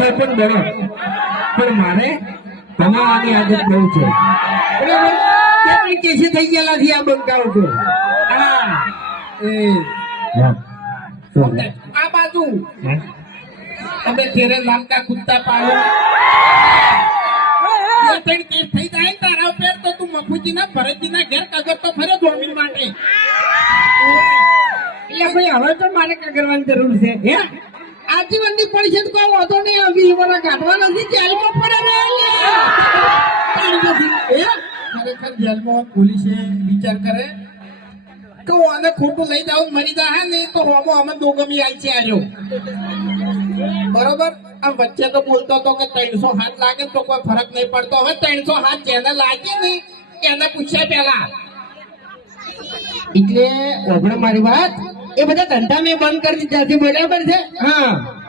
છો પણ બરો પણ મારે તમારી આદત બહુ છે બરાબર કેટલી કેસે થઈ ગયેલા છે આ બંકાઓ તો હા આ બાજુ તમે ઘેરે લાલકા કુત્તા પાડો થઈ જાય તારા ઉપર તો તું મફુજીના ભરતજીના ઘેર કગર તો ફરે જોમીન માટે એટલે ભાઈ હવે તો મારે કગરવાની જરૂર છે હે આજીવનની પડી છે તો કોઈ વાંધો નહીં આ વીલ વાળા કાઢવા નથી જેલમાં પડે ખરેખર જેલમાં પોલીસે વિચાર કરે કે આને ખોટું લઈ જાવ મરી જાય ને તો હોમો અમે દોગમી આવી છે આજો બરોબર આમ વચ્ચે તો બોલતો હતો કે 300 હાથ લાગે તો કોઈ ફરક નહીં પડતો હવે 300 હાથ જેને લાગે ને એને પૂછ્યા પેલા એટલે ઓગણ મારી વાત એ બધા ધંધા મેં બંધ કરી દીધા છે બરાબર છે હા